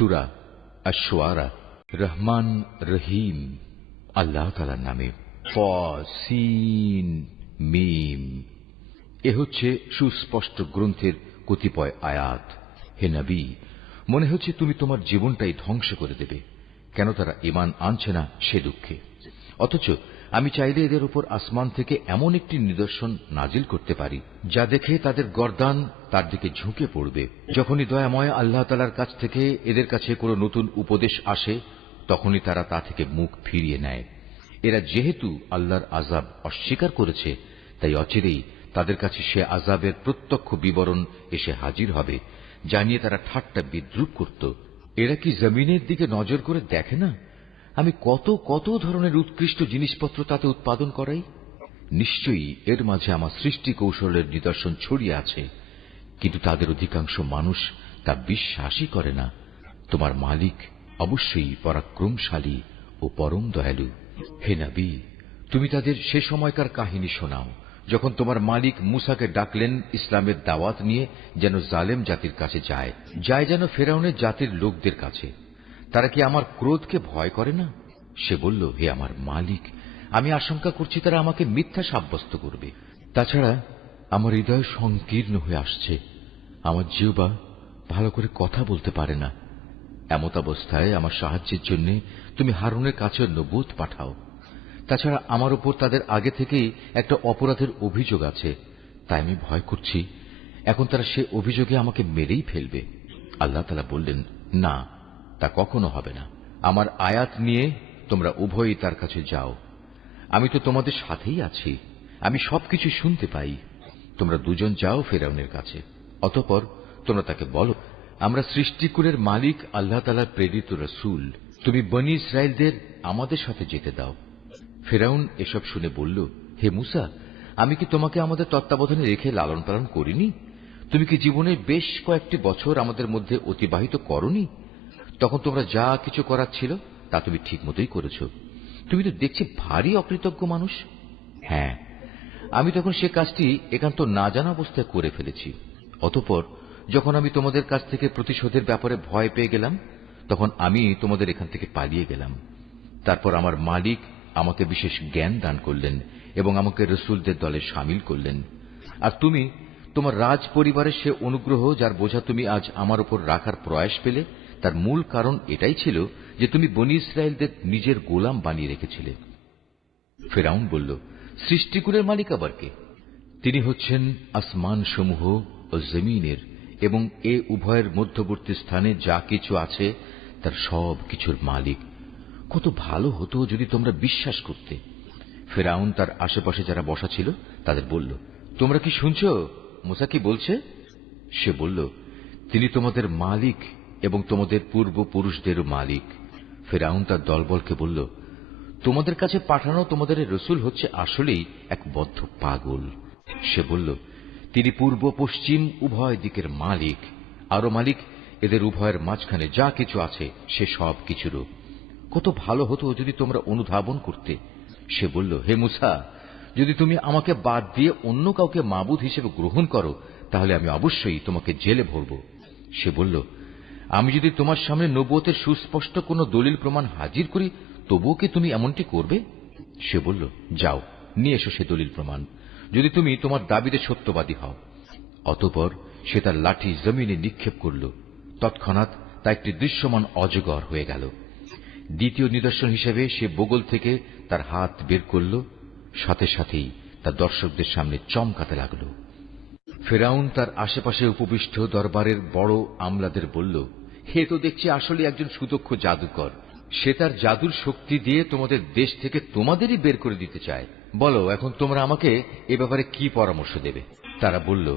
সূরা আশ-শুআরা। রহমান রহিম আল্লাহ তাআলার নামে। সিন মিম। এ হচ্ছে সুস্পষ্ট গ্রন্থের কতিপয় আয়াত। হে নবী, মনে হচ্ছে তুমি তোমার জীবনটাই ধ্বংস করে দেবে। কেন তারা ঈমান আনছে না সে দুঃখে। অথচ আমি চাইলে এদের উপর আসমান থেকে এমন একটি নিদর্শন নাজিল করতে পারি যা দেখে তাদের গর্দান তার দিকে ঝুঁকে পড়বে। যখনই দয়াময় আল্লাহ তাআলার কাছ থেকে এদের কাছে কোনো নতুন উপদেশ আসে, তখনই তারা তা থেকে মুখ ফিরিয়ে নেয়। এরা যেহেতু আল্লাহর আযাব অস্বীকার করেছে, তাই অচিরেই তাদের কাছে সে আযাবের প্রত্যক্ষ বিবরণ এসে হাজির হবে, যা নিয়ে তারা ঠাট্টা বিদ্রূপ করত। এরা কি জমিনের দিকে নজর করে দেখে না আমি কত কত ধরনের উৎকৃষ্ট জিনিসপত্র তাতে উৎপাদন করাই? নিশ্চয়ই এর মাঝে আমার সৃষ্টি কৌশলের নিদর্শন ছড়িয়ে আছে, কিন্তু তাদের অধিকাংশ মানুষ তা বিশ্বাসই করে না। তোমার মালিক অবশ্যই পরাক্রমশালী ও পরম দয়ালু। হে নবী, তুমি তাদের সে সময়কার কাহিনী শোনাও যখন তোমার মালিক মূসাকে ডাকলেন ইসলামের দাওয়াত নিয়ে, যেন জালেম জাতির কাছে যায় যেন ফেরাউনের জাতির লোকদের কাছে। তারা কি আমার ক্রোধকে ভয় করে না? সে বলল, হে আমার মালিক, আমি আশঙ্কা করছি তারা আমাকে মিথ্যা সাব্যস্ত করবে। তাছাড়া আমার হৃদয় সংকীর্ণ হয়ে আসছে, আমার জিহ্বা ভালো করে কথা বলতে পারে না। এমত অবস্থায় আমার সাহায্যের জন্য তুমি হারুনের কাছে নবুত পাঠাও। তাছাড়া আমার উপর তাদের আগে থেকেই একটা অপরাধের অভিযোগ আছে, তাই আমি ভয় করছি এখন তারা সে অভিযোগে আমাকে মেরেই ফেলবে। আল্লাহ তাআলা বললেন, না, তা কখনো হবে না। আমার আয়াত নিয়ে তোমরা উভয়ই তার কাছে যাও। আমি তো তোমাদের সাথেই আছি, আমি সবকিছু শুনতে পাই। তোমরা দুজন যাও ফেরাউনের কাছে। অতঃপর তোমরা তাকে বলো, আমরা সৃষ্টিকুলের মালিক আল্লাহ তাআলার প্রেরিত রাসূল, তুমি বনী ইসরাইলদের আমাদের সাথে যেতে দাও। ফেরাউন এসব শুনে বলল, হে মূসা, আমি কি তোমাকে আমাদের তত্ত্বাবধানে রেখে লালন পালন করিনি? তুমি কি জীবনের বেশ কয়েকটি বছর আমাদের মধ্যে অতিবাহিত করনি? তখন তোমরা যা কিছু করার ছিল তা তুমি ঠিক মতোই করেছ। তুমি তো দেখছি ভারী অকৃতজ্ঞ মানুষ। হ্যাঁ, আমি তখন সে কাজটি একান্ত না জানা অবস্থায় করে ফেলেছি। অতঃপর যখন আমি তোমাদের কাছ থেকে প্রতিশোধের ব্যাপারে ভয় পেয়ে গেলাম, তখন আমি তোমাদের এখান থেকে পালিয়ে গেলাম। তারপর আমার মালিক আমাকে বিশেষ জ্ঞান দান করলেন এবং আমাকে রসুলদের দলে শামিল করলেন। আর তুমি তোমার রাজ পরিবারের সে অনুগ্রহ যার বোঝা তুমি আজ আমার উপর রাখার প্রয়াস পেলে, তার মূল কারণ এটাই ছিল যে তুমি বনী ইসরায়েলদের নিজের গোলাম বানিয়ে রেখেছিলে। ফেরাউন বলল, সৃষ্টিকুলের মালিক আবার কে? তিনি হচ্ছেন আসমান সমূহ ও জমিনের এবং এ উভয়ের মধ্যবর্তী স্থানে যা কিছু আছে তার সব কিছুর মালিক। কত ভালো হতো যদি তোমরা বিশ্বাস করতে। ফেরাউন তার আশেপাশে যারা বসা ছিল তাদের বলল, তোমরা কি শুনছ মূসা কি বলছে? সে বলল, তিনি তোমাদের মালিক এবং তোমাদের পূর্বপুরুষদেরও মালিক। ফেরাউন তার দলবলকে বলল, তোমাদের কাছে পাঠানো তোমাদের রসুল হচ্ছে আসলেই এক বদ্ধ পাগল। সে বলল, তিনি পূর্ব পশ্চিম উভয় দিকের মালিক, আরো মালিক এদের উভয়ের মাঝখানে যা কিছু আছে সে সব কিছুরও। কত ভালো হতো যদি তোমরা অনুধাবন করতে। সে বলল, হে মূসা, যদি তুমি আমাকে বাদ দিয়ে অন্য কাউকে মাবুদ হিসেবে গ্রহণ করো, তাহলে আমি অবশ্যই তোমাকে জেলে ভরব। সে বলল, আমি যদি তোমার সামনে নবুয়তের সুস্পষ্ট কোনো দলিল প্রমাণ হাজির করি, তবুও কি তুমি এমনটি করবে? সে বলল, যাও নিয়ে এসো সে দলিল প্রমাণ, যদি তুমি তোমার দাবিতে সত্যবাদী হও। অতঃপর সে তার লাঠি জমিনে নিক্ষেপ করল। তৎক্ষণাৎ তা একটি দৃশ্যমান অজগর হয়ে গেল। দ্বিতীয় নিদর্শন হিসেবে সে বগল থেকে তার হাত বের করল, সাথে সাথেই তা দর্শকদের সামনে চমকাতে লাগল। ফেরাউন তার আশেপাশে উপবিষ্ট দরবারের বড় আমলাদের বলল, হে তো দেখছি আসলে একজন সুদক্ষ জাদুকর। সে তার জাদুর শক্তি দিয়ে তোমাদের দেশ থেকে তোমাদেরই বের করে দিতে চায়। বলো, এখন তোমরা আমাকে এ ব্যাপারে কি পরামর্শ দেবে? তারা বলল,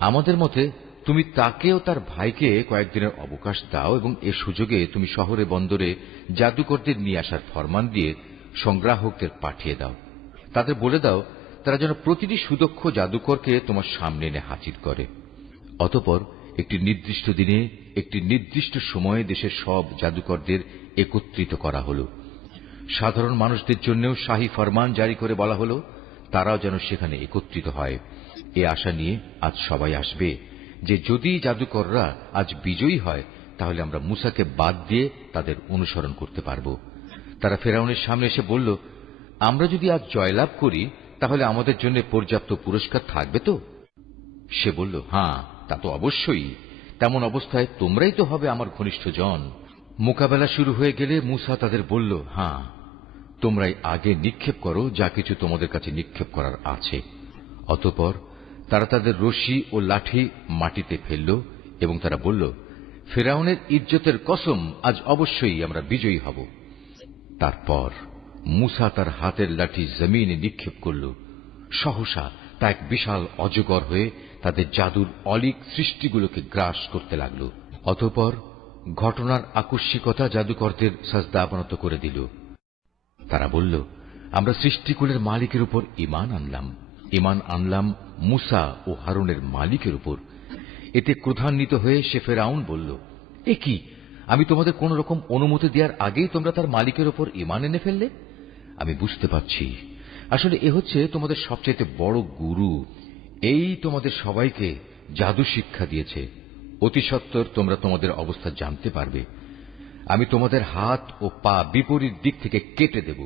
আমাদের মতে তুমি তাকে ও তার ভাইকে কয়েকদিনের অবকাশ দাও এবং এ সুযোগে তুমি শহরে বন্দরে জাদুকরদের নিয়ে আসার ফরমান দিয়ে সংগ্রাহকদের পাঠিয়ে দাও। তাদের বলে দাও তারা যেন প্রতিটি সুদক্ষ জাদুকরকে তোমার সামনে এনে হাজির করে। অতঃপর একটি নির্দিষ্ট দিনে একটি নির্দিষ্ট সময়ে দেশের সব জাদুকরদের একত্রিত করা হল। সাধারণ মানুষদের জন্যও শাহী ফরমান জারি করে বলা হল তারাও যেন সেখানে একত্রিত হয়। এ আশা নিয়ে আজ সবাই আসবে যে যদি জাদুকররা আজ বিজয়ী হয়, তাহলে আমরা মুসাকে বাদ দিয়ে তাদের অনুসরণ করতে পারব। তারা ফেরাউনের সামনে এসে বলল, আমরা যদি আজ জয়লাভ করি তাহলে আমাদের জন্য পর্যাপ্ত পুরস্কার থাকবে তো? সে বলল, হ্যাঁ, তা তো অবশ্যই। তেমন অবস্থায় তোমরাই তো হবে আমার ঘনিষ্ঠ জন। মোকাবেলা শুরু হয়ে গেলে মুসা তাদের বলল, হ্যাঁ, তোমরাই আগে নিক্ষেপ করো যা কিছু তোমাদের কাছে নিক্ষেপ করার আছে। অতঃপর তারা তাদের রশি ও লাঠি মাটিতে ফেলল এবং তারা বলল, ফেরাউনের ইজ্জতের কসম, আজ অবশ্যই আমরা বিজয়ী হব। তারপর মুসা তার হাতের লাঠি জমিনে নিক্ষেপ করল। সহসা তা এক বিশাল অজগর হয়ে তাদের জাদুর অলীক সৃষ্টিগুলোকে গ্রাস করতে লাগল। অতঃপর ঘটনার আকস্মিকতা জাদুকরদের সাজদাবনত করে দিল। তারা বলল, আমরা সৃষ্টিকুলের মালিকের উপর ঈমান আনলাম মুসা ও হারুনের মালিকের উপর। এতে ক্রোধান্বিত হয়ে সে ফেরাউন বলল, এ কি, আমি তোমাদের কোন রকম অনুমতি দেওয়ার আগেই তোমরা তার মালিকের উপর ঈমান এনে ফেললে? আমি বুঝতে পারছি, আসলে এ হচ্ছে তোমাদের সবচেয়ে বড় গুরু। এই তোমাদের সবাইকে জাদু শিক্ষা দিয়েছে। অতি সত্বর তোমরা তোমাদের অবস্থা জানতে পারবে। আমি তোমাদের হাত ও পা বিপরীত দিক থেকে কেটে দেব।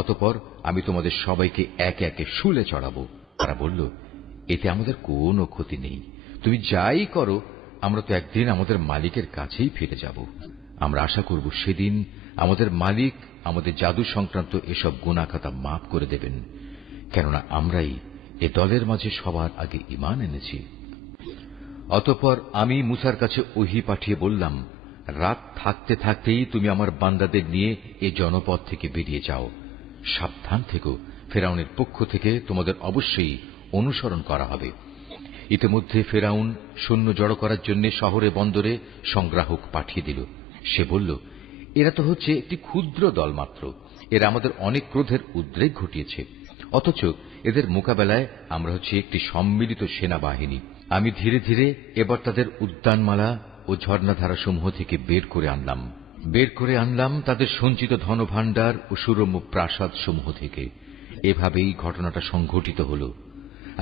অতঃপর আমি তোমাদের সবাইকে একে একে শুলে চড়াবো। তারা বলল, এতে আমাদের কোনো ক্ষতি নেই। তুমি যাই করো, আমরা তো একদিন আমাদের মালিকের কাছেই ফিরে যাব। আমরা আশা করব সেদিন আমাদের মালিক আমাদের জাদু সংক্রান্ত এসব গুনাহখাতা মাফ করে দেবেন, কেননা আমরাই এ দলের মাঝে সবার আগে ঈমান এনেছি। অতঃপর আমি মুসার কাছে ওহী পাঠিয়ে বললাম, রাত থাকতে থাকতেই তুমি আমার বান্দাদের নিয়ে এ জনপদ থেকে বেরিয়ে যাও। সাবধান থেকো, ফেরাউনের পক্ষ থেকে তোমাদের অবশ্যই অনুসরণ করা হবে। ইতিমধ্যে ফেরাউন সৈন্য জড়ো করার জন্য শহরে বন্দরে সংগ্রাহক পাঠিয়ে দিল। সে বলল, এরা তো হচ্ছে একটি ক্ষুদ্র দল মাত্র। এরা আমাদের অনেক ক্রোধের উদ্রেক ঘটিয়েছে, অথচ এদের মোকাবেলায় আমরা হচ্ছে একটি সম্মিলিত সেনাবাহিনী। আমি ধীরে ধীরে এবার তাদের উদ্যানমালা ও ঝর্ণাধারাসমূহ থেকে বের করে আনলাম তাদের সঞ্চিত ধনভাণ্ডার ও সুরম্য প্রাসাদ সমূহ থেকে। এভাবেই ঘটনাটা সংঘটিত হল।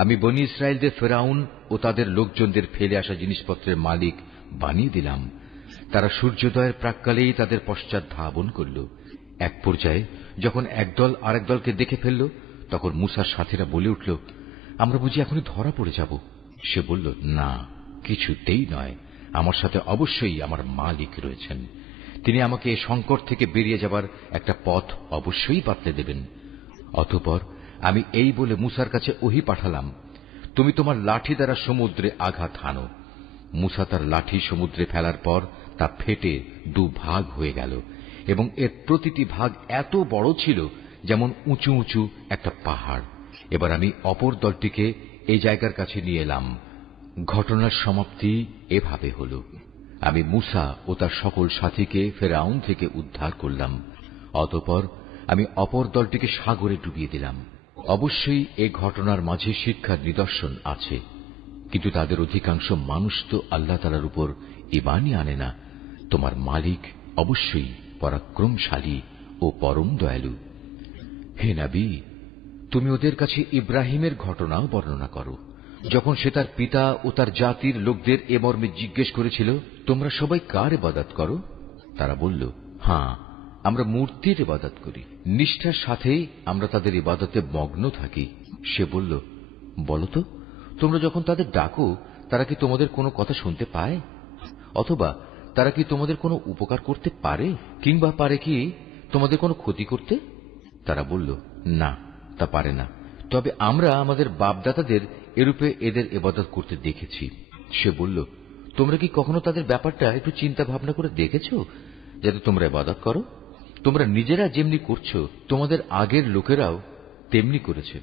আমি বনী ইসরায়েলদের ফেরাউন ও তাদের লোকজনদের ফেলে আসা জিনিসপত্রের মালিক বানিয়ে দিলাম। তারা সূর্যোদয়ের প্রাক্কালেই তাদের পশ্চাৎ ধাবন করল। এক পর্যায়ে যখন একদল আরেক দলকে দেখে ফেলল, তখন মুসার সাথীরা বলে উঠল, আমরা বুঝি এখনই ধরা পড়ে যাব। সে বলল, না, কিছুতেই নয়। আমার সাথে অবশ্যই আমার মালিক রয়েছেন। তিনি আমাকে এ সংকট থেকে বেরিয়ে যাবার একটা পথ অবশ্যই বাতলে দেবেন। অতঃপর আমি এই বলে মুসার কাছে ওহী পাঠালাম, তুমি তোমার লাঠি দ্বারা সমুদ্রে আঘাত হানো। মুসা তার লাঠি সমুদ্রে ফেলার পর তা ফেটে দুভাগ হয়ে গেল এবং এর প্রতিটি ভাগ এত বড় ছিল যেমন উঁচু উঁচু একটা পাহাড়। এবার আমি অপর দলটিকে এই জায়গার কাছে নিয়ে এলাম। ঘটনার সমাপ্তি এভাবে হল। আমি মুসা ও তার সকল সাথীকে ফেরাউন থেকে উদ্ধার করলাম। অতঃপর আমি অপর দলটিকে সাগরে ডুবিয়ে দিলাম। অবশ্যই এ ঘটনার মাঝে শিক্ষার নিদর্শন আছে, কিন্তু তাদের অধিকাংশ মানুষ তো আল্লাহ তাআলার উপর ঈমানই আনে না। তোমার মালিক অবশ্যই পরাক্রমশালী ও পরম দয়ালু। হে নবী, তুমি ওদের কাছে ইব্রাহিমের ঘটনাও বর্ণনা করো, যখন সে তার পিতা ও তার জাতির লোকদের এ মর্মে জিজ্ঞেস করেছিল, তোমরা সবাই কার ইবাদত করো? তারা বলল, হ্যাঁ, আমরা মূর্তির ইবাদত করি। নিষ্ঠার সাথেই আমরা তাদের ইবাদতে মগ্ন থাকি। সে বলল, বলো তো, তোমরা যখন তাদের ডাকো, তারা কি তোমাদের কোনো কথা শুনতে পায়? অথবা তারা কি তোমাদের কোনো উপকার করতে পারে, কিংবা পারে কি তোমাদের কোনো ক্ষতি করতে? তারা বলল, না, তা পারে না। তবে আমরা আমাদের বাপদাদাদের এরূপে এদের ইবাদত করতে দেখেছি। সে বলল, তোমরা কি কখনো তাদের ব্যাপারটা একটু চিন্তা ভাবনা করে দেখেছো, যাতে তোমরা ইবাদত করো? তোমরা নিজেরা যেমনি করছো, তোমাদের আগের লোকেরাও তেমনি করেছে।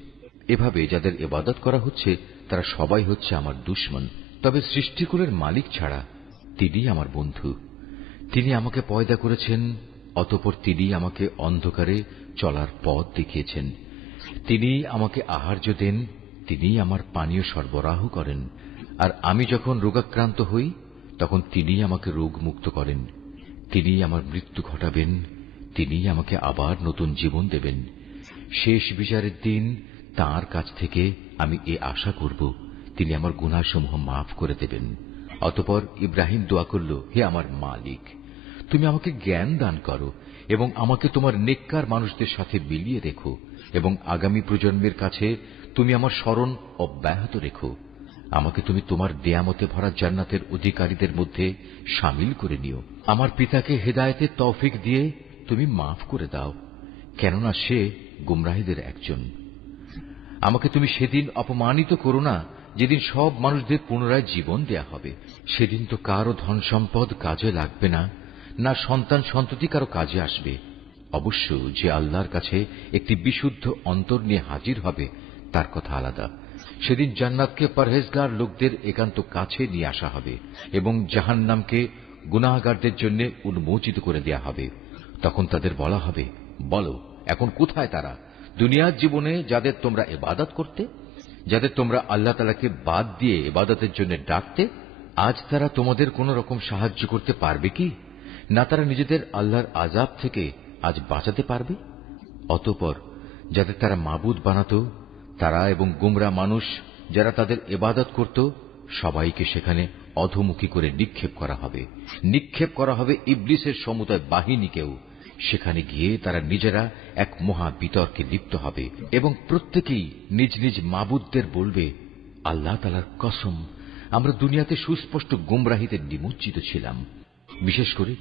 এভাবে যাদের ইবাদত করা হচ্ছে তারা সবাই হচ্ছে আমার দুশমন। তবে সৃষ্টিকুলের মালিক ছাড়া তিনি আমার বন্ধু। তিনি আমাকে পয়দা করেছেন, অতঃপর তিনি আমাকে অন্ধকারে চলার পথ দেখিয়েছেন। তিনি আমাকে আহার্য দেন, তিনি আমার পানীয় সরবরাহ করেন। আর আমি যখন রোগাক্রান্ত হই, তখন তিনি আমাকে রোগ মুক্ত করেন। তিনি আমার মৃত্যু ঘটাবেন, তিনি আমাকে আবার নতুন জীবন দেবেন। শেষ বিচারের দিন তাঁর কাছ থেকে আমি এ আশা করব, তিনি আমার গুনাহসমূহ মাফ করে দেবেন। অতঃপর ইব্রাহিম দোয়া করল, হে আমার মালিক, তুমি আমাকে জ্ঞান দান করো এবং আমাকে তোমার নেককার মানুষদের সাথে মিলিয়ে রেখো এবং আগামী প্রজন্মের কাছে তুমি আমার স্মরণ অব্যাহত রেখো। আমাকে তুমি তোমার নেয়ামতে ভরা জান্নাতের অধিকারীদের মধ্যে শামিল করে নিও। আমার পিতাকে হেদায়েতের তৌফিক দিয়ে তুমি মাফ করে দাও, কেননা সে গুমরাহীদের একজন। আমাকে তুমি সেদিন অপমানিত করো না যেদিন সব মানুষদের পুনরায় জীবন দেয়া হবে। সেদিন তো কারো ধন সম্পদ কাজে লাগবে না, না সন্তান সন্ততি কারো কাজে আসবে। অবশ্য যে আল্লাহর কাছে একটি বিশুদ্ধ অন্তর নিয়ে হাজির হবে তার কথা আলাদা। সেদিন জান্নাতকে পরহেজগার লোকদের একান্ত কাছে নিয়ে আসা হবে এবং জাহান্নামকে গুনাহগারদের জন্য উন্মোচিত করে দেয়া হবে। তখন তাদের বলা হবে, বলো এখন কোথায় তারা, দুনিয়ার জীবনে যাদের তোমরা ইবাদত করতে, যাদের তোমরা আল্লাহ তাআলাকে বাদ দিয়ে ইবাদতের জন্য ডাকতে? আজ তারা তোমাদের কোন রকম সাহায্য করতে পারবে কি? না তারা নিজেদের আল্লাহর আযাব থেকে আজ বাঁচাতে পারবে? অতঃপর যাদের তারা মাবুদ বানাত, তারা এবং গুমরা মানুষ যারা তাদের ইবাদত করত, সবাইকে সেখানে অধোমুখী করে নিক্ষেপ করা হবে। নিক্ষেপ করা হবে ইবলিসের সমুদয় বাহিনীকেও। সেখানে গিয়ে তারা নিজেরা এক মহা বিতর্কে লিপ্ত হবে এবং প্রত্যেকেই নিজ নিজ মাবুদদের বলবে, আল্লাহ তাআলার কসম, আমরা দুনিয়াতে সুস্পষ্ট গুমরাহিতে নিমজ্জিত ছিলাম। বিশেষ করে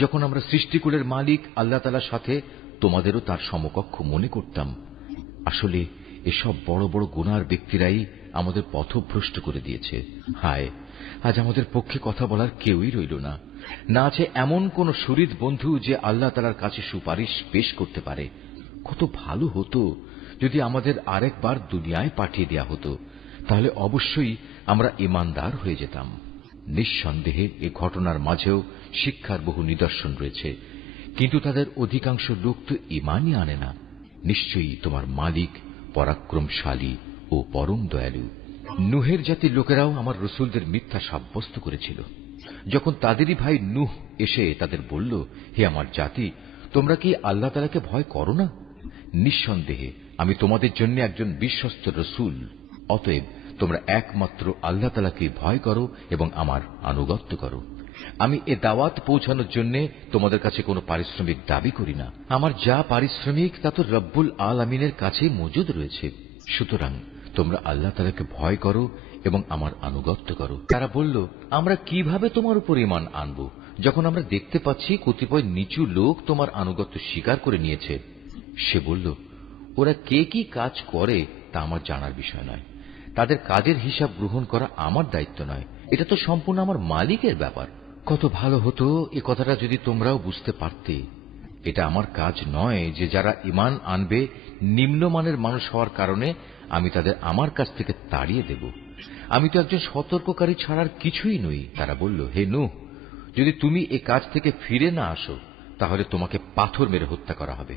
যখন আমরা সৃষ্টিকুলের মালিক আল্লাহ তাআলার সাথে তোমাদেরও তার সমকক্ষ মনে করতাম। আসলে এসব বড় বড় গুনার ব্যক্তিরাই আমাদের পথভ্রষ্ট করে দিয়েছে। হায়, আজ আমাদের পক্ষে কথা বলার কেউই রইল না। না আছে এমন কোন শরীর বন্ধু যে আল্লাহ তাআলার কাছে সুপারিশ পেশ করতে পারে। কত ভালো হতো যদি আমাদের আরেকবার দুনিয়ায় পাঠিয়ে দেয়া হতো, তাহলে অবশ্যই আমরা ঈমানদার হয়ে যেতাম। নিঃসন্দেহে এ ঘটনার মাঝেও শিক্ষার বহু নিদর্শন রয়েছে, কিন্তু তাদের অধিকাংশ লোক তো ঈমানই আনে না। নিশ্চয়ই তোমার মালিক পরাক্রমশালী ও পরম দয়ালু। নূহের জাতির লোকেরাও আমার রসুলদের মিথ্যা সাব্যস্ত করেছিল। যখন তাদেরই ভাই নূহ এসে তাদের বলল, হে আমার জাতি, তোমরা কি আল্লাহ তাআলাকে ভয় করো না? নিঃসন্দেহে আমি তোমাদের জন্য একজন বিশ্বস্ত রসুল। অতএব তোমরা একমাত্র আল্লাহ তাআলাকে ভয় করো এবং আমার আনুগত্য করো। আমি এ দাওয়াত পৌঁছানোর জন্য তোমাদের কাছে কোনো পারিশ্রমিক দাবি করি না। আমার যা পারিশ্রমিক তা তো রব্বুল আলামিনের কাছেই মজুদ রয়েছে। সুতরাং তোমরা আল্লাহ তাআলাকে ভয় করো এবং আমার আনুগত্য করো। তারা বলল, আমরা কিভাবে তোমার উপর ঈমান আনব যখন আমরা দেখতে পাচ্ছি কতিপয় নিচু লোক তোমার আনুগত্য স্বীকার করে নিয়েছে? সে বলল, ওরা কে কি কাজ করে তা আমার জানার বিষয় নয়। তাদের কাজের হিসাব গ্রহণ করা আমার দায়িত্ব নয়। এটা তো সম্পূর্ণ আমার মালিকের ব্যাপার। কত ভালো হতো এ কথাটা যদি তোমরাও বুঝতে পারতে। এটা আমার কাজ নয় যে যারা ঈমান আনবে নিম্নমানের মানুষ হওয়ার কারণে আমি তাদের আমার কাছ থেকে তাড়িয়ে দেব। আমি তো একজন সতর্ককারী ছাড়ার কিছুই নই। তারা বলল, হে নূহ, যদি তুমি এ কাজ থেকে ফিরে না আসো তাহলে তোমাকে পাথর মেরে হত্যা করা হবে।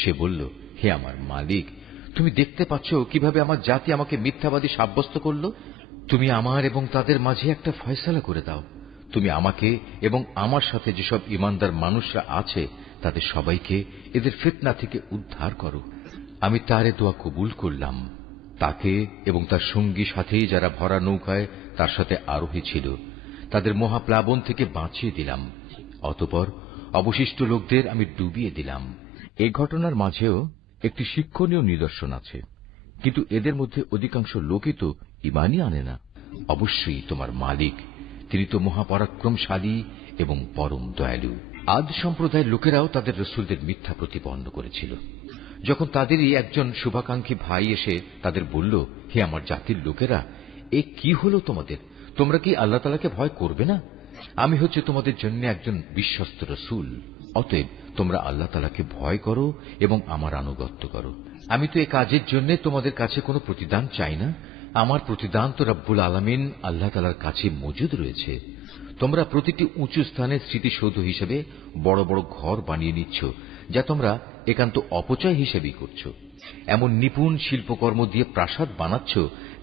সে বলল, হে আমার মালিক, তুমি দেখতে পাচ্ছ কিভাবে আমার জাতি আমাকে মিথ্যাবাদী সাব্যস্ত করল। তুমি আমার এবং তাদের মাঝে একটা ফয়সালা করে দাও। তুমি আমাকে এবং আমার সাথে যেসব ঈমানদার মানুষরা আছে তাদের সবাইকে এদের ফিতনা থেকে উদ্ধার করো। আমি তার এ দোয়া কবুল করলাম। তাকে এবং তার সঙ্গী সাথী যারা ভরা নৌকায় তার সাথে আরোহী ছিল তাদের মহাপ্লাবন থেকে বাঁচিয়ে দিলাম। অতঃপর অবশিষ্ট লোকদের আমি ডুবিয়ে দিলাম। এই ঘটনার মাঝেও একটি শিক্ষণীয় নিদর্শন আছে, কিন্তু এদের মধ্যে অধিকাংশ লোকই তো ঈমানই আনে না। অবশ্যই তোমার মালিক, তিনি তো মহাপরাক্রমশালী এবং পরম দয়ালু। আদ সম্প্রদায়ের লোকেরাও তাদের রসুলদের মিথ্যা প্রতিপন্ন করেছিল। যখন তাদেরই একজন শুভাকাঙ্ক্ষী ভাই এসে তাদের বলল, হে আমার জাতির লোকেরা, এ কি হলো তোমাদের? তোমরা কি আল্লাহ তাআলাকে ভয় করবে না? আমি হচ্ছে তোমাদের জন্য একজন বিশ্বস্ত রসুল। অতএব তোমরা আল্লাহ তাআলাকে ভয় করো এবং আমার আনুগত্য করো। আমি তো এ কাজের জন্য তোমাদের কাছে কোনো প্রতিদান চাই না। আমার প্রতিদান তো রব্বুল আলামিন আল্লাহ তাআলার কাছে মজুদ রয়েছে। তোমরা প্রতিটি উঁচু স্থানে স্মৃতিসৌধ হিসেবে বড় বড় ঘর বানিয়ে নিচ্ছ, যা তোমরা একান্ত অপচয় হিসেবেই করছো। এমন নিপুণ শিল্পকর্ম দিয়ে প্রাসাদ বানাচ্ছ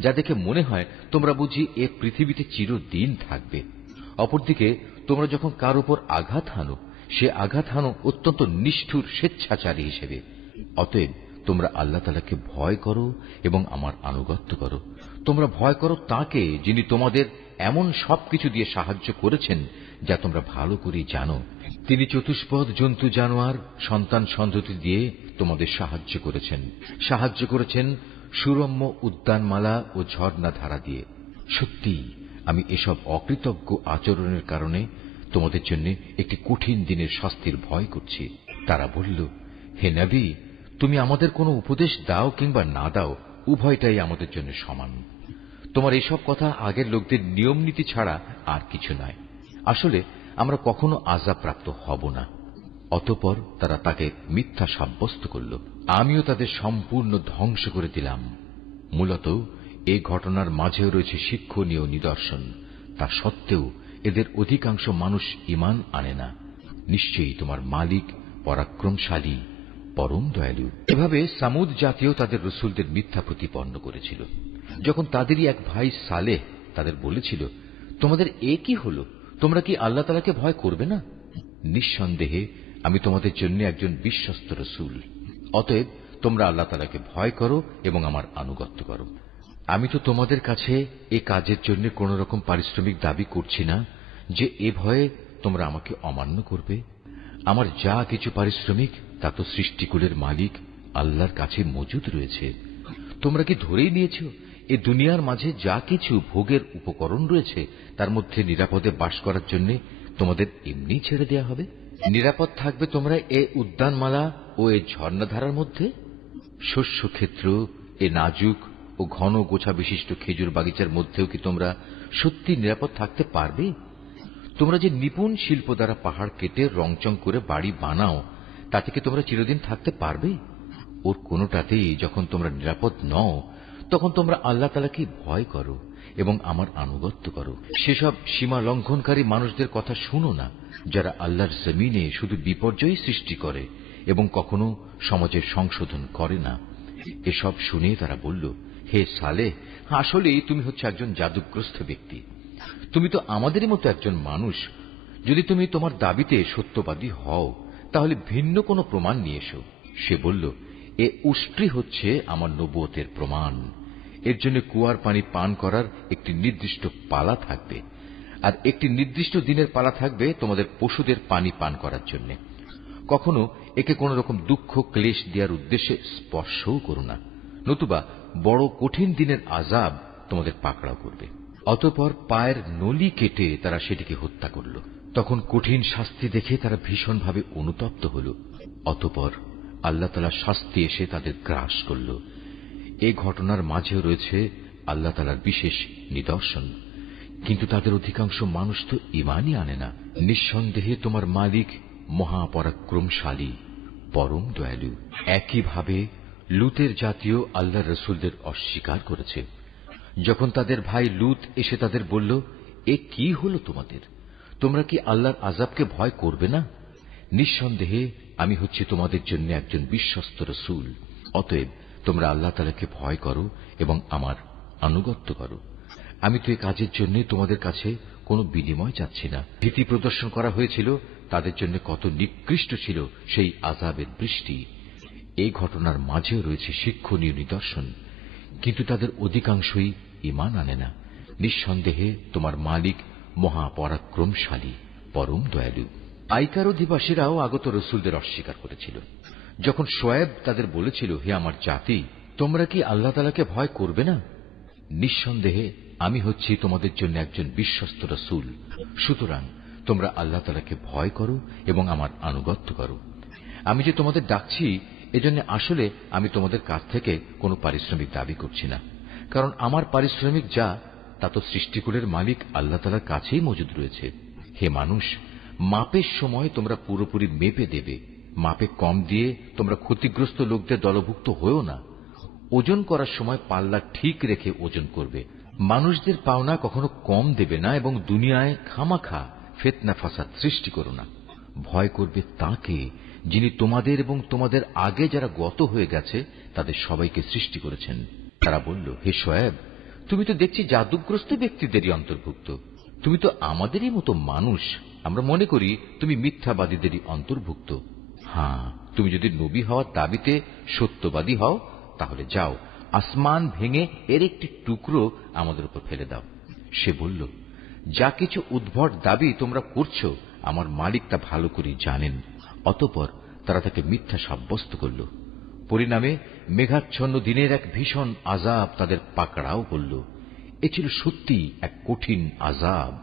যা দেখে মনে হয় তোমরা বুঝি এ পৃথিবীতে চিরদিন থাকবে। অপরদিকে তোমরা যখন কার উপর আঘাত হানো, সে আঘাত হানো অত্যন্ত নিষ্ঠুর স্বেচ্ছাচারী হিসেবে। অতএব তোমরা আল্লাহ তাআলাকে ভয় করো এবং আমার আনুগত্য করো। তোমরা ভয় করো তাঁকে যিনি তোমাদের এমন সবকিছু দিয়ে সাহায্য করেছেন যা তোমরা ভালো করেই জানো। তিনি চতুষ্পদ জন্তু জানোয়ার সন্তান সন্ততি দিয়ে তোমাদের সাহায্য করেছেন সুরম্য উদ্যানমালা ও ঝর্ণা ধারা দিয়ে। সত্যি আমি এসব অকৃতজ্ঞ আচরণের কারণে তোমাদের জন্য একটি কঠিন দিনের শাস্তির ভয় করছি। তারা বলল, হে নবী, তুমি আমাদের কোনো উপদেশ দাও কিংবা না দাও, উভয়টাই আমাদের জন্য সমান। তোমার এসব কথা আগের লোকদের নিয়ম নীতি ছাড়া আর কিছু নয়। আসলে আমরা কখনো আযাব প্রাপ্ত হব না। অতঃপর তারা তাকে মিথ্যা সাব্যস্ত করল। আমিও তাদের সম্পূর্ণ ধ্বংস করে দিলাম। মূলত এই ঘটনার মাঝেও রয়েছে শিক্ষণীয় নিদর্শন। তা সত্ত্বেও এদের অধিকাংশ মানুষ ঈমান আনে না। নিশ্চয়ই তোমার মালিক পরাক্রমশালী, পরম দয়ালু। এভাবে সামুদ জাতীয় তাদের রসুলদের মিথ্যা প্রতিপন্ন করেছিল। যখন তাদেরই এক ভাই সালেহ তাদের বলেছিল, তোমাদের এ কি হল? তোমরা কি আল্লাহ তাআলাকে ভয় করবে না? নিঃসন্দেহে আমি তোমাদের জন্য একজন বিশ্বস্ত রসুল। অতএব তোমরা আল্লাহ তাআলাকে ভয় করো এবং আমার আনুগত্য করো। আমি তো তোমাদের কাছে এ কাজের জন্য কোন রকম পারিশ্রমিক দাবি করছি না যে এ ভয়ে তোমরা আমাকে অমান্য করবে। আমার যা কিছু পারিশ্রমিক তা তো সৃষ্টিকুলের মালিক আল্লাহর কাছে মজুদ রয়েছে। তোমরা কি ধরেই নিয়েছ এ দুনিয়ার মাঝে যা কিছু ভোগের উপকরণ রয়েছে তার মধ্যে নিরাপদে বাস করার জন্য তোমাদের এমনি ছেড়ে দেয়া হবে? নিরাপদ থাকবে তোমরা এ উদ্যানমালা ও এ ঝর্ণাধারার মধ্যে? শস্য ক্ষেত্র, এ নাজুক ও ঘন গোছা বিশিষ্ট খেজুর বাগিচার মধ্যেও কি তোমরা সত্যি নিরাপদ থাকতে পারবে? তোমরা যে নিপুণ শিল্প দ্বারা পাহাড় কেটে রংচং করে বাড়ি বানাও, তাতে কি তোমরা চিরদিন থাকতে পারবে? ওর কোনোটাতেই যখন তোমরা নিরাপদ নও, তখন তোমরা আল্লাহ তাআলাকে ভয় করো এবং আমার আনুগত্য করো। সেসব সীমা লঙ্ঘনকারী মানুষদের কথা শুনো না, যারা আল্লাহর জমিনে শুধু বিপর্যয় সৃষ্টি করে এবং কখনো সমাজের সংশোধন করে না। এসব শুনে তারা বলল, হে সালেহ, আসলেই তুমি হচ্ছে একজন জাদুগ্রস্ত ব্যক্তি। তুমি তো আমাদেরই মতো একজন মানুষ। যদি তুমি তোমার দাবিতে সত্যবাদী হও, তাহলে ভিন্ন কোনো প্রমাণ নিয়ে এসো। সে বলল, এ উষ্ট্রি হচ্ছে আমার নবুয়তের প্রমাণ। এর জন্য কুয়ার পানি পান করার একটি নির্দিষ্ট পালা থাকবে, আর একটি নির্দিষ্ট দিনের পালা থাকবে তোমাদের পশুদের পানি পান করার জন্য। কখনো একে কোন রকম দুঃখ ক্লেশ দেওয়ার উদ্দেশ্যে স্পর্শও করো না, নতুবা বড় কঠিন দিনের আযাব তোমাদের পাকড়াও করবে। অতঃপর পায়ের নলি কেটে তারা সেটিকে হত্যা করল। তখন কঠিন শাস্তি দেখে তারা ভীষণভাবে অনুতপ্ত হল। অতঃপর আল্লাহ তাআলার শাস্তি এসে তাদের গ্রাস করল। এ ঘটনার মাঝেও রয়েছে আল্লাহ তাআলার বিশেষ নিদর্শন, কিন্তু তাদের অধিকাংশ মানুষ তো ঈমানই আনে না। নিঃসন্দেহে তোমার মালিক মহাপরাক্রমশালী, পরম দয়ালু। একইভাবে লুতের জাতীয় আল্লাহর রসুলদের অস্বীকার করেছে। যখন তাদের ভাই লুত এসে তাদের বলল, এ কি হল তোমাদের? তোমরা কি আল্লাহর আযাবকে ভয় করবে না? নিঃসন্দেহে আমি হচ্ছি তোমাদের জন্য একজন বিশ্বস্ত রসুল। অতএব তোমরা আল্লাহ তাআলাকে ভয় করো এবং আমার আনুগত্য করো। আমি তো এই কাজের জন্য তোমাদের কাছে কোনো বিনিময় চাচ্ছি না। ভীতি প্রদর্শন করা হয়েছিল তাদের জন্য কত নিকৃষ্ট ছিল সেই আযাবের বৃষ্টি। এই ঘটনার মাঝেও রয়েছে শিক্ষণীয় নিদর্শন, কিন্তু তাদের অধিকাংশই ঈমান আনে না। নিঃসন্দেহে তোমার মালিক মহাপরাক্রমশালী, পরম দয়ালু। আইকার অধিবাসীরাও আগত রসুলদের অস্বীকার করেছিল। যখন শোয়েব তাদের বলেছিল, হে আমার জাতি, তোমরা কি আল্লাহ তাআলাকে ভয় করবে না? নিঃসন্দেহে আমি হচ্ছি তোমাদের জন্য একজন বিশ্বস্ত রসুল। সুতরাং তোমরা আল্লাহ তাআলাকে ভয় করো এবং আমার আনুগত্য করো। আমি যে তোমাদের ডাকছি, এজন্য আসলে আমি তোমাদের কাছ থেকে কোনো পারিশ্রমিক দাবি করছি না, কারণ আমার পারিশ্রমিক যা তা তো সৃষ্টিকুলের মালিক আল্লাহ তাআলার কাছেই মজুদ রয়েছে। হে মানুষ, মাপের সময় তোমরা পুরোপুরি মেপে দেবে। মাপে কম দিয়ে তোমরা ক্ষতিগ্রস্ত লোকদের দলভুক্ত হয়েও না। ওজন করার সময় পাল্লা ঠিক রেখে ওজন করবে। মানুষদের পাওনা কখনো কম দেবে না এবং দুনিয়ায় খামাখা ফিতনা ফাসাদ সৃষ্টি করো না। ভয় করবে তাকে যিনি তোমাদের এবং তোমাদের আগে যারা গত হয়ে গেছে তাদের সবাইকে সৃষ্টি করেছেন। তারা বলল, হে শোয়েব, তুমি তো দেখছি জাদুগ্রস্ত ব্যক্তিদেরই অন্তর্ভুক্ত। তুমি তো আমাদেরই মতো মানুষ। আমরা মনে করি তুমি মিথ্যাবাদীদেরই অন্তর্ভুক্ত। হ্যাঁ, তুমি যদি নবী হওয়ার দাবিতে সত্যবাদী হও, তাহলে যাও, আসমান ভেঙে এর একটি টুকরো আমাদের উপর ফেলে দাও। সে বলল, যা কিছু উদ্ভট দাবি তোমরা করছ আমার মালিক তা ভালো করে জানেন। অতঃপর তারা তাকে মিথ্যা সাব্যস্ত করল। পরিণামে মেঘাচ্ছন্ন দিনের এক ভীষণ আযাব তাদের পাকড়াও করল। এ ছিল সত্যি এক কঠিন আযাব।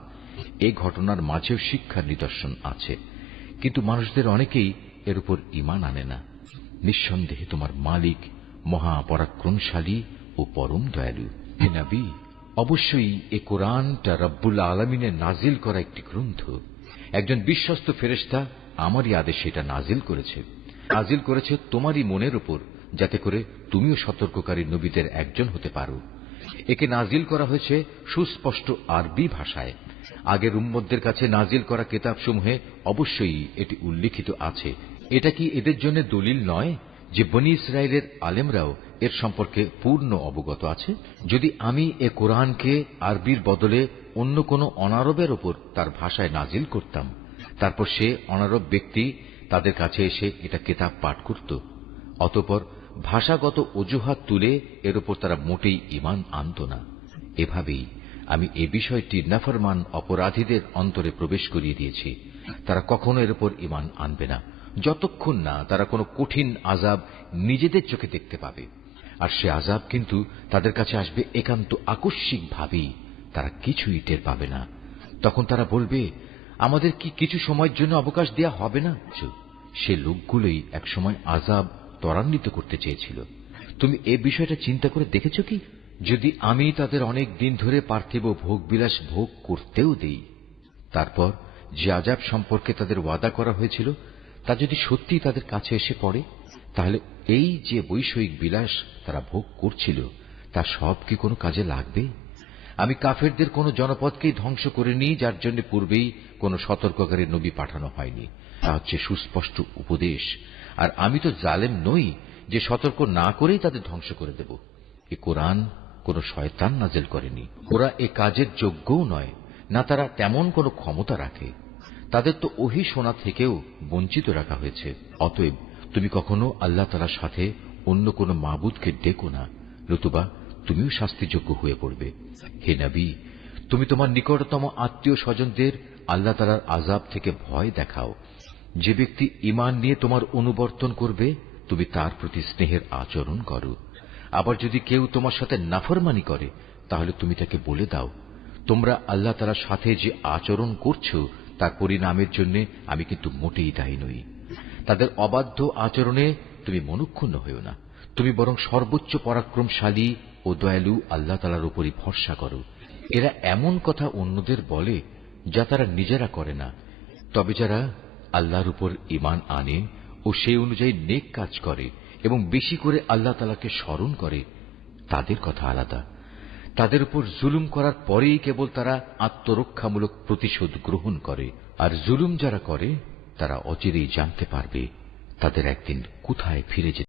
এই ঘটনার মাঝেও শিক্ষার নিদর্শন আছে, কিন্তু মানুষদের অনেকেই এর উপর ঈমান আনে না। নিঃসন্দেহে তোমার মালিক মহাপরাক্রমশালী ও পরম দয়ালু। হে নবী, অবশ্যই এ কোরআনটা রব্বুল আলামিনের নাজিল করা একটি গ্রন্থ। একজন বিশ্বস্ত ফেরেশতা আমারই আদেশে এটা নাজিল করেছে তোমারই মনের উপর, যাতে করে তুমিও সতর্ককারী নবীদের একজন হতে পারো। একে নাজিল করা হয়েছে সুস্পষ্ট আরবি ভাষায়। আগের উম্মতদের কাছে নাজিল করা কিতাবসমূহে অবশ্যই এটি উল্লিখিত আছে। এটা কি এদের জন্য দলিল নয় যে বনী ইসরায়েলের আলেমরাও এর সম্পর্কে পূর্ণ অবগত আছে? যদি আমি এ কোরআনকে আরবির বদলে অন্য কোন অনারবের ওপর তার ভাষায় নাজিল করতাম, তারপর সে অনারব ব্যক্তি তাদের কাছে এসে এটা কিতাব পাঠ করত, অতঃপর ভাষাগত অজুহাত তুলে এর উপর তারা মোটেই ঈমান আনত না। এভাবেই আমি এ বিষয়টি নাফরমান অপরাধীদের অন্তরে প্রবেশ করিয়ে দিয়েছি। তারা কখনো এর উপর ঈমান আনবে না যতক্ষণ না তারা কোনো কঠিন আযাব নিজেদের চোখে দেখতে পাবে। আর সে আযাব কিন্তু তাদের কাছে আসবে একান্ত আকস্মিক ভাবেই, তারা কিছুই টের পাবে না। তখন তারা বলবে, আমাদের কি কিছু সময়ের জন্য অবকাশ দেয়া হবে না? সে লোকগুলোই একসময় আযাব ত্বরান্বিত করতে চেয়েছিল। তুমি এ বিষয়টা চিন্তা করে দেখেছ কি? যদি আমি তাদের অনেক দিন ধরে পার্থিব ভোগবিলাস ভোগ করতেও দেই, তারপর যে আযাব সম্পর্কে তাদের ওয়াদা করা হয়েছিল তা যদি সত্যি তাদের কাছে এসে পড়ে, তাহলে এই যে বৈষয়িক বিলাস তারা ভোগ করছিল তা সব কি কোনো কাজে লাগবে? আমি কাফেরদের কোন জনপদকেই ধ্বংস করিনি যার জন্য পূর্বেই কোন সতর্ককারী নবী পাঠানো হয়নি। তা হচ্ছে সুস্পষ্ট উপদেশ। আর আমি তো জালেম নই যে সতর্ক না করেই তাদের ধ্বংস করে দেব। এ কোরআন কোন শয়তান নাজিল করেনি। ওরা এ কাজের যোগ্যও নয়, না তারা তেমন কোনো ক্ষমতা রাখে। তাদের তো ওহী শোনা থেকেও বঞ্চিত রাখা হয়েছে। অতএব তুমি কখনো আল্লাহ তাআলার সাথে অন্য কোন মাবুদকে ডেকো না, নতুবা তুমিও শাস্তিযোগ্য হয়ে পড়বে। হে নবী, তুমি তোমার নিকটতম আত্মীয় স্বজনদের আল্লাহ তাআলার আযাব থেকে ভয় দেখাও। যে ব্যক্তি ঈমান নিয়ে তোমার অনুবর্তন করবে, তুমি তার প্রতি স্নেহের আচরণ করো। আবার যদি কেউ তোমার সাথে নাফরমানি করে, তাহলে তুমি তাকে বলে দাও, তোমরা আল্লাহ তাআলার সাথে যে আচরণ করছো তার পরিণামের জন্য আমি কিন্তু মোটেই দায়ী নই। তাদের অবাধ্য আচরণে তুমি মনঃক্ষুণ্ণ হইও না, তুমি বরং সর্বোচ্চ পরাক্রমশালী ও দয়ালু আল্লাহ তাআলার উপরই ভরসা করো। এরা এমন কথা অন্যদের বলে যা তারা নিজেরা করে না। তবে যারা আল্লাহর উপর ঈমান আনে ও সেই অনুযায়ী নেক কাজ করে এবং বেশি করে আল্লাহ তাআলাকে স্মরণ করে, তাদের কথা আলাদা। তাদের উপর জুলুম করার পরেই কেবল তারা আত্মরক্ষামূলক প্রতিশোধ গ্রহণ করে। আর জুলুম যারা করে তারা অচিরেই জানতে পারবে তাদের একদিন কোথায় ফিরে যেতে